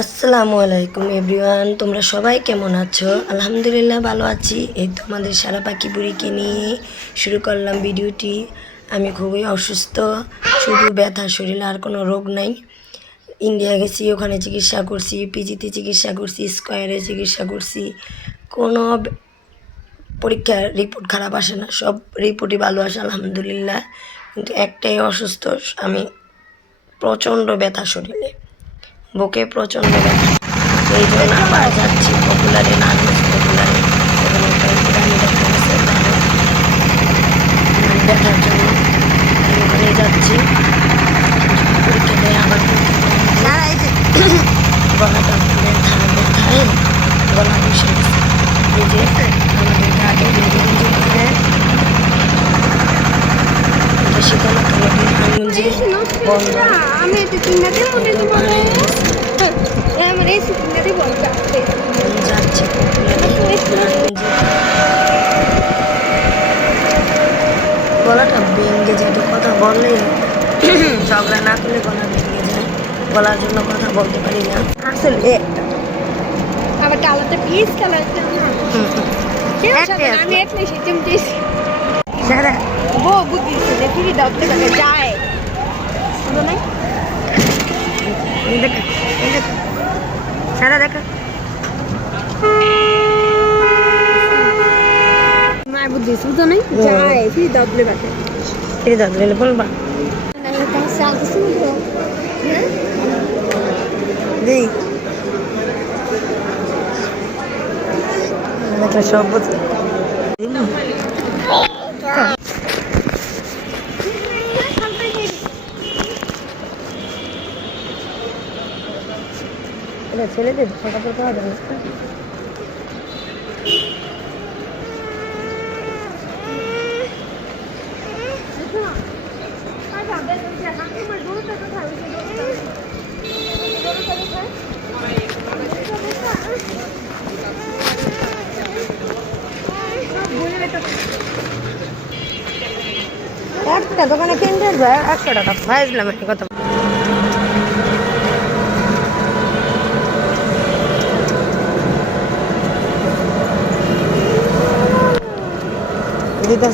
আসসালামু আলাইকুম এভরিওয়ান, তোমরা সবাই কেমন আছো? আলহামদুলিল্লাহ ভালো আছি। এই তো আমাদের সারা পাখি বুড়িকে নিয়ে শুরু করলাম ভিডিওটি। আমি খুবই অসুস্থ, শুধু ব্যথা, শরীরে আর কোনো রোগ নাই। ইন্ডিয়া গেছি, ওখানে চিকিৎসা করছি, পিজিতে চিকিৎসা করছি, স্কোয়ারে চিকিৎসা করছি, কোনো পরীক্ষার রিপোর্ট খারাপ আসে না, সব রিপোর্টই ভালো আসে আলহামদুলিল্লাহ। কিন্তু একটাই অসুস্থ, আমি প্রচণ্ড ব্যথা শরীরে, বুকে প্রচণ্ড ব্যথা। এই জন্য আবার যাচ্ছি পপুলারে, নার্মাস পপুলারে। ওখানে একটা ডাক্তার আছে ভালো ব্যথার জন্য, ওখানে যাচ্ছি। পরীক্ষা দেয় আবার গলাটা ব্যথায় গলা বসে গেছে। এই যে আমাদের আগে শীতলতা নদীর আঙ্গুঞ্জে বন্ধ যাচ্ছে গলাটা ভেঙে যায়, তো কথা বললে ঝগড়া না করলে গলা ভেঙে যায়, গলার জন্য কথা বলতে পারি না আসলে। একটা আবার কালারটা পিস কালারটা আমি এটলে সেটা দিয়েছি সারা বউ বুদ্ধি দিচ্ছে ফিরি দাও থেকে যায় শুনো না দেখা সারা দেখা মায়ের বুদ্ধি শুধু নাই যায় ফিরি দাও বলে বাকে ফিরে দাও বলে বলবা দেই দেখা সব বুঝে ছেলেদের সকাল পাওয়া যাবে একটা দোকানে কিনতে 100 টাকা ভাইছিলাম একটা কথা দিতে